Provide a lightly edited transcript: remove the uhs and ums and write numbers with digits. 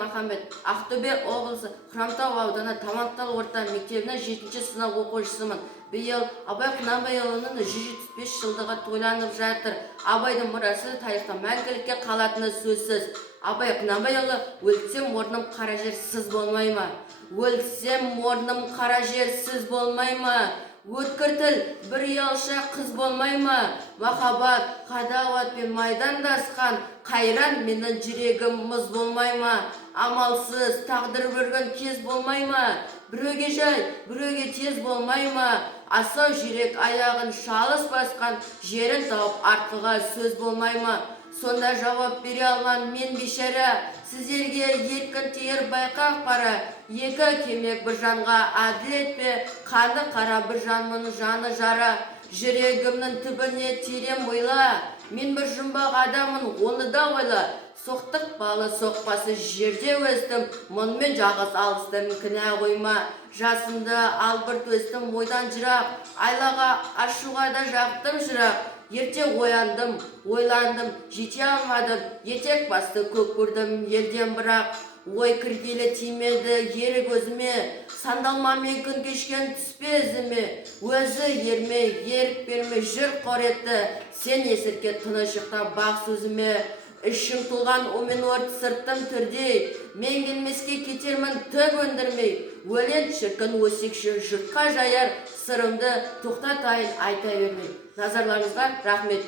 Махамбет, Ақтөбе облысы Хромтау ауданы Тамақтал орта мектебінің 7-ші сынып оқушысымын. Биыл Абай Құнанбайұлының 175 жылдығы тойланып жатыр. Абайдың мұрасы тарихта мәңгілікке қалатыны сөзсіз. Абай Құнанбайұлы өлсем орным қара жер сіз болмай ма? Өлсем орным қара жер сіз болмай ма? Өткір тіл бір ұялша қыз болмай ма? Махаббат, қадауатпен майдандасқан қайран менің жүрегім мұз болмай ма? Амалсыз тағдыр көрген кез болмай ма? Біреуге жай, біреуге тез болмай ма? Асау жүрек аяғын шалыс басқан жерін тауып артыға сөз болмай ма? Сонда жауап бере алман мен бейшара, сіздерге еркін тиер байқақ пара. Екі кемек бір жанға әділет пе, қанды қара бір жанмын жаны жара. Жүрегімнің түбіне терең ойла, мен бір жұмбақ адамын, оны да ойла. Соқтық балы соқпасы жерде өстім, мұнымен жағыз алыстым, кінә қойма. Жасымды албырт өстім ойдан жырақ, айлаға ашуға да жақтым жырақ. Ерте ояндым, ойландым, жете алмадым, етек басты көк көрдім елден бірақ. Ой кіргелі тимеді ері көзіме, сандалмамен күн кешкен түспе ізіме. Өзі ермей, ерік бермей жүр қоретті, сен есірке тынышықта бақ сөзіме. Ішім тұлған омен өрт сырттым түрдей, мен келмеске кетермін түк өндірмей. Өлен шіркін өсекші жұртқа жаяр, сырымды тоқтатайын айта бермей. Назарларыңызға рахмет.